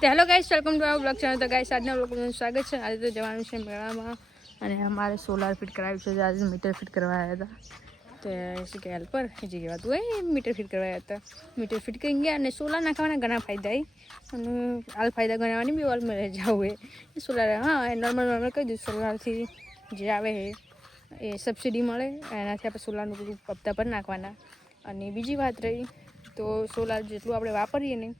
તો hello guys, welcome to our vlog channel તો guys, આજના બ્લોગનું સ્વાગત છે. આજે તો જવાનું છે મેળામાં અને અમારે સોલાર ફિટ કરાવ્યું છે. આજે મીટર ફિટ કરવા આવ્યા હતા. તો શું કે હેલ્પર જે કહેવાતું હોય? મીટર ફિટ કરવા હતા. મીટર ફિટ કરી ગયા અને સોલાર નાખવાના ઘણા ફાયદા અને હાલ ફાયદા ગણાવવાની બી ઓલ મળે જવું એ સોલાર હા, એ નોર્મલ નોર્મલ કહી દઉં. સોલારથી જે આવે એ સબસિડી મળે. એનાથી આપણે સોલારનું બધું હપ્તા પર નાખવાના. અને બીજી વાત રહી, તો સોલાર જેટલું આપણે વાપરીએ ને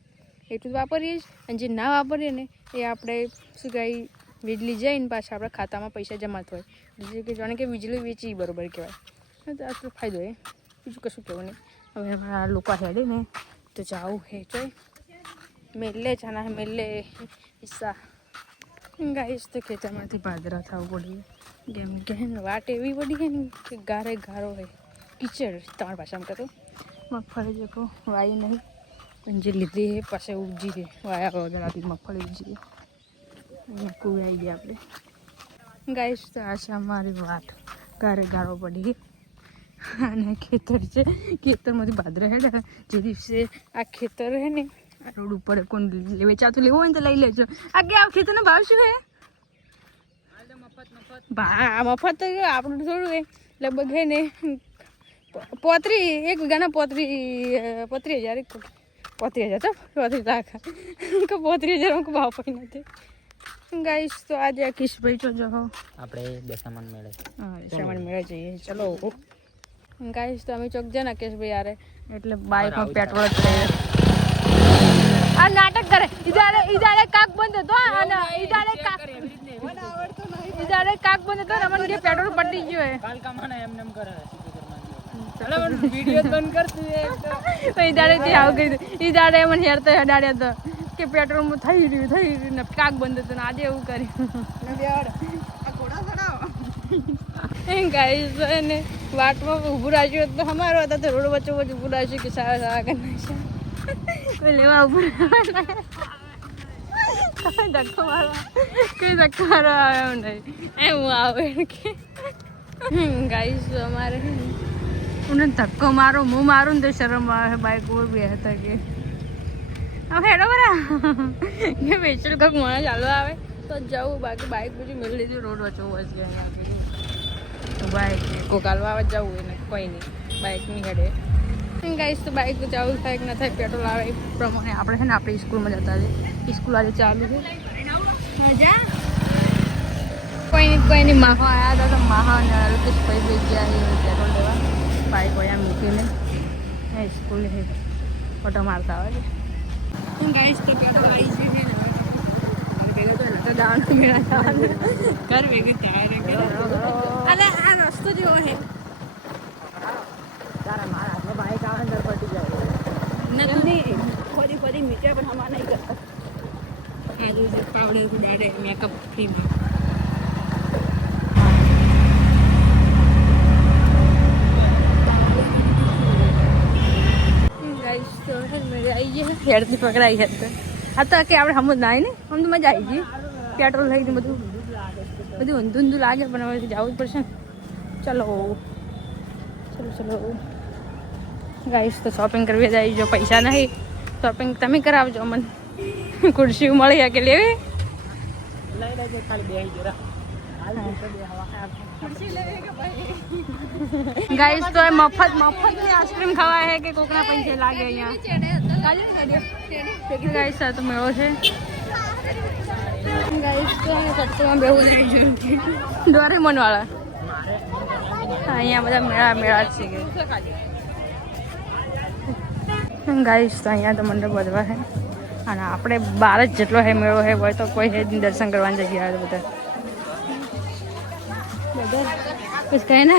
એટલું વાપરીએ જ. અને જે ના વાપરીએ ને, એ આપણે શું કહેવાય, વીજળી જઈને પાછા આપણા ખાતામાં પૈસા જમા થાય. બીજું કે જાણે કે વીજળી વેચી બરોબર કહેવાય. તો આટલો ફાયદો એ બીજું કશું કહેવું નહીં. હવે અમારા લોકો હેડે ને, તો જાવું હે ચોય મેલે જાના મેલે હિસ્સા ગાઈશ તો ખેતરમાંથી પાદરા થવું પડ્યું કેમ કે વાટ એવી પડી છે ને કે ગારે ગારો હોય કીચડ તમારી ભાષામાં કહેતો. મગફળી જેકો વાયુ નહીં. પણ જે લીધી એ પાસે ઉપજી છે વાયા વગર આપી મગફળી ઉપજી છે આવી ગયા આપણે ગાઈશ તો આ છે અમારી વાટ ગારે ગારો પડી અને ખેતર છે ખેતરમાંથી ભાદરા હેડે જે દિવસે આ ખેતર હે ને આ રોડ ઉપર કોણ વેચાતું લેવું હોય ને તો લઈ લેજો આ કે આ ખેતરનો ભાવ શું હે મફત આપણું થોડું એ લગભગ હે ને પોત્રી એક વીઘાના પોત્રી પોત્રી હજાર એક પોત્રી હજાર તો પોત્રી લાખ કે પોત્રી હજાર અમુક ભાવ પણ નથી. ગાઈશ તો આજે આ કિશભાઈ ચો જો આપણે બે સામાન મળે હા સામાન મેળે જઈએ ચલો. ગાઈશ તો અમે ચોક છે ને કેશભાઈ યારે એટલે બાઇકમાં પેટ્રોલ જ આ નાટક કરે. ઈદારે ઈદારે કાક બંધ હતો અને ઈદારે કાક ઈદારે કાક બંધ હતો અમને કે પેટ્રોલ પટી ગયો હે. કાલ કમાના એમ નેમ કરે. તો ઈદારે મને હેરતો હેડાડ્યા હતો કે પેટ્રોલ થઈ રહ્યું થઈ રહ્યું ને કાક બંધ હતું ને આજે એવું કર્યું. ગાઈસ એને વાટમાં ઊભું રાખ્યું તો અમારો હતા તો રોડ વચ્ચે વચ્ચે ઊભું રાખ્યું કે સારા સારા કરી કોઈ લેવા ઊભું ધક્કો મારવા, કઈ ધક્કો મારવા આવે એમ નહીં. એવું આવે કે. ગાઈસ અમારે ઉને ધક્કો મારો હું મારું ને તો શરમ આવે બાઈક ઉપર બે હતા કે હવે હેડો બરા કે વેચલ કંઈક મને ચાલુ આવે તો જવું બાકી બાઈક પછી મેળ લીધું રોડ વચ્ચે ગયા તો બાઈક કોક હાલવા આવે જવું એને કોઈ નહીં બાઈક નહીં હેડે ગાઈશ તો બાઈક જવું થાય કે ના થાય પેટ્રોલ આવે એ પ્રમાણે આપણે છે ને આપણી સ્કૂલમાં જતા છે સ્કૂલ આજે ચાલુ છે કોઈ નહીં કોઈ નહીં માહો આવ્યા હતા તો માહો અને અલ્કેશ ભાઈ ગયા પેટ્રોલ લેવા બાઈક અહીંયા મૂકીને એ સ્કૂલ ફોટો મારતા આવે છે. ગાઈશ તો આવી છે ને. ભેગા તો નતા જવાનું મેળા જવાનું. ઘર ભેગી ત્યાં અલે આ રસ્તો જેવો છે તારા મારા હાથમાં બાઈક આવે અંદર પટી જાય. નથી ફરી ફરી મીટર પણ હમણાં નહીં કરતા. આજુ જે પાવડર ઉડાડે મેકઅપ ફ્રીમાં હેડથી પકડાઈ હેડ આ તો કે આપણે સમજ ના આવી ને આમ તો મજા આવી ગઈ પેટ્રોલ થઈ ગયું બધું બધું ઊંધું ઊંધું લાગે પણ હવે જવું જ પડશે ને ચલો ચલો ચલો ગાઈશ તો શોપિંગ કરવી જાય જો પૈસા નહીં શોપિંગ તમે કરાવજો મને ખુરશી મળી કે લેવી લઈ લેજે ખાલી બે જરા ગાઈસ તો એ મફત મફતની આઈસ્ક્રીમ ખાવા હે કે કોકના પૈસે લાગે અહીંયા ગાઈસ આ તો મેળો છે. ગાઈસ તો બેવું લઈ ડોરેમોન વાળા અહીંયા બધા મેળા મેળા જ છે ગાઈસ તો અહીંયા તો મંડપ વધવા છે. અને આપણે બાર જ જેટલો હે મેળો હે હોય તો કોઈ હે દર્શન કરવાની જગ્યા આવે બધા. कुछ કહે ને.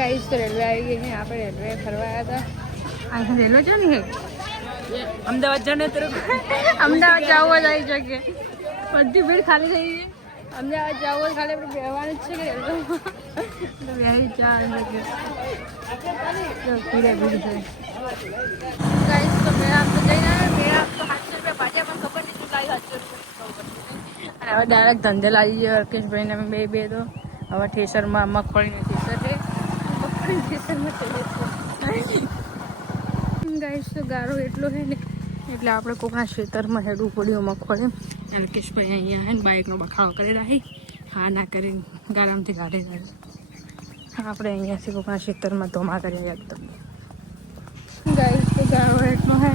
ગાઈસ તો રેલવે આવી ગઈ છે. આપણે રેલવે ફરવા આવ્યા હતા. અહીં રેલો છે ને અમદાવાદ જને તરફ અમદાવાદ જવું જ આવી શકે બધી ભીડ ખાલી થઈ ગઈ. અમદાવાદ જવું હોય ખાલી આપણે બેવાનું જ છે કે રેલો તો બેહી ચા ભીડે ભીડ છે. ગાઈસ તો મેળા તો જઈને આવ્યા. મેળા તો સાતસો રૂપિયા ભાજ્યા પણ ખબર નહીં શું લાગ્યું સાતસો રૂપિયા અને હવે ડાયરેક્ટ ધંધે લાગી ગયો અર્કેશભાઈને અમે બે બે તો. હવે ઠેસરમાં મગફળીને ઠેસર છે. મગફળી ઠેસરમાં ગાઈસ તો ગારો એટલો છે ને એટલે આપણે કોકના ખેતરમાં હેડવું પડ્યું મગફળી અને કિશભાઈ અહીંયા હે ને બાઇકનો બખાડો કરી રાખી. હા ના કરીને ગારામથી કાઢી રાખે આપણે અહીંયાથી કોકના ખેતરમાં ધોમા કરી એકદમ ગાઈસ તો ગારો એટલો હે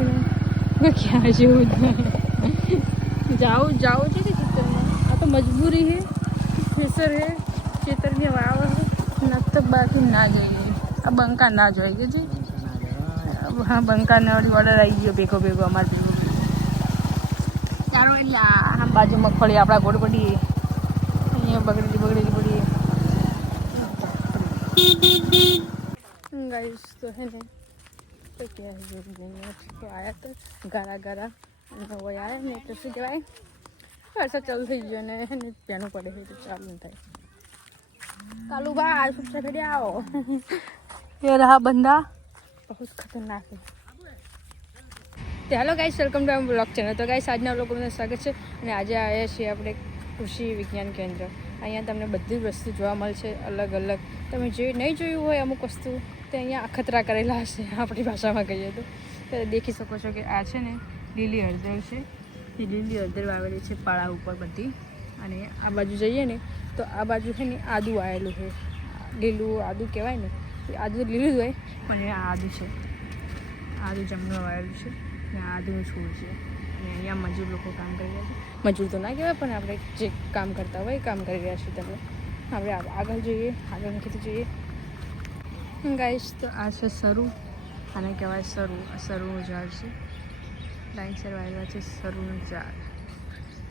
ને ક્યાં જેવું જાઉં જાવું છે કે ખેતરમાં? આ તો મજબૂરી છે ખેતર હે ખેતરની વાવ હે ન તો બાકી ના જોઈએ. આ બંકા ના જોઈએ જી. હા બંકારનેવાળી ઓર્ડર આવી ગયો ભેગો ભેગો અમારે ભેગો સારો એટલે આમ બાજુ મગફળી આપણા ગોળ પડી અહીંયા બગડેલી બગડેલી પડી ગાઈસ તો હે ને તો તો આવ્યા તો ગારા ગારા અને હોય આવે ને તો શું કહેવાય વરસાદ ચાલુ થઈ ગયો ને એને પહેલું પડે છે તો ચાલુ થાય કાલુબા સુપસા ફેરી આવો એ રહા બંધા બહુ જ ખતરનાક તો hello guys welcome to vlog channel તો ગાઈસ આજના લોકોને સ્વાગત છે અને આજે આવ્યા છીએ આપણે કૃષિ વિજ્ઞાન કેન્દ્ર. અહીંયા તમને બધી જ વસ્તુ જોવા મળશે, અલગ અલગ. તમે જે નહીં જોયું હોય અમુક વસ્તુ, તો અહીંયા અખતરા કરેલા હશે, આપણી ભાષામાં કહીએ તો. તો દેખી શકો છો કે આ છે ને, લીલી હળદર છે. એ લીલી હળદર વાવેલી છે પાળા ઉપર બધી. અને આ બાજુ જઈએ ને, તો આ બાજુ છે ને આદું આવેલું છે. લીલું આદું કહેવાય ને આદુ લીલું જ હોય. પણ એ આદુ છે. આદુ જમણું વાવેલું છે. ને આ છોડ છે. અને અહીંયા મજૂર લોકો કામ કરી રહ્યા છે. મજૂર તો ના કહેવાય પણ આપણે જે કામ કરતા હોય કામ કરી રહ્યા છીએ તમે. આપણે આગળ જોઈએ આગળ ખેતી જોઈએ. ગાઈશ તો આ છે સરુ. આને કહેવાય સરુ. સરુનું ઝાડ છે. લાઈન સર વાયેલા છે સરુનું ઝાડ.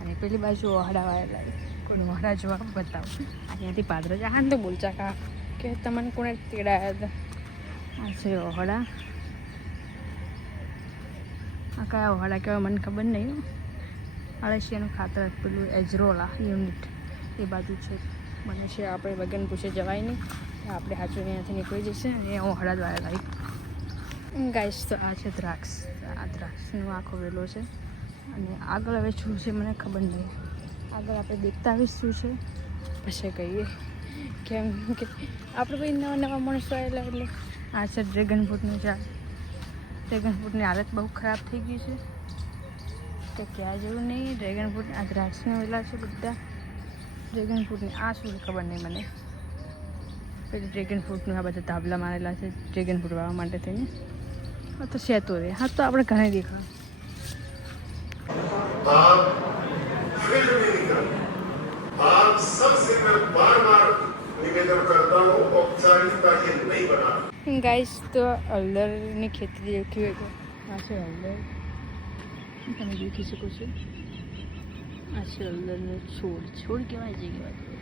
અને પેલી બાજુ ઓહડા વાયેલા છે. કોઈનું ઓહડા જોવા બતાવો. અહીંયાથી પાદર હા તો બોલચા કા કે તમને કોણે તેડાયા હતા? આ છે ઓહડા. આ કયા ઓહડા કહેવાય મને ખબર નહીં અળસિયાનું ખાતર પેલું એજરોલા યુનિટ. એ બાજુ છે. મને છે આપણે વગન પૂછે જવાય નહીં. આપણે હાચું અહીંયાથી નીકળી જશે અને ઓહડા જ વાયેલા ગાઈશ તો આ છે દ્રાક્ષ. આ દ્રાક્ષનો આખો વેલો છે. અને આગળ હવે શું છે મને ખબર નહીં. આગળ આપણે દેખતા આવીશ શું છે. પછી કહીએ. કેમ કે આપણે ભાઈ નવા નવા માણસો આવેલા એટલે આ છે ડ્રેગન ફ્રૂટનું ઝાડ ડ્રેગન ફ્રૂટની હાલત બહુ ખરાબ થઈ ગઈ છે. તો ક્યાં જેવું નહીં? ડ્રેગન ફ્રૂટ આ દ્રાક્ષને વેલા છે બધા. ડ્રેગન ફ્રૂટની આ શું ખબર નહીં મને. પેલી ડ્રેગન ફ્રૂટનું આ બધા તાબલા મારેલા છે ડ્રેગન ફ્રૂટ વાવવા માટે થઈને. હા તો શેતો રે. હા તો આપણે ઘણે દેખાય ગાઈસ તો અલદરની ખેતી દેખી હોય આ છે હળદર તમે દેખી શકો છો? આ છે હળદરનો છોડ. છોડ કહેવાય છે કહેવાય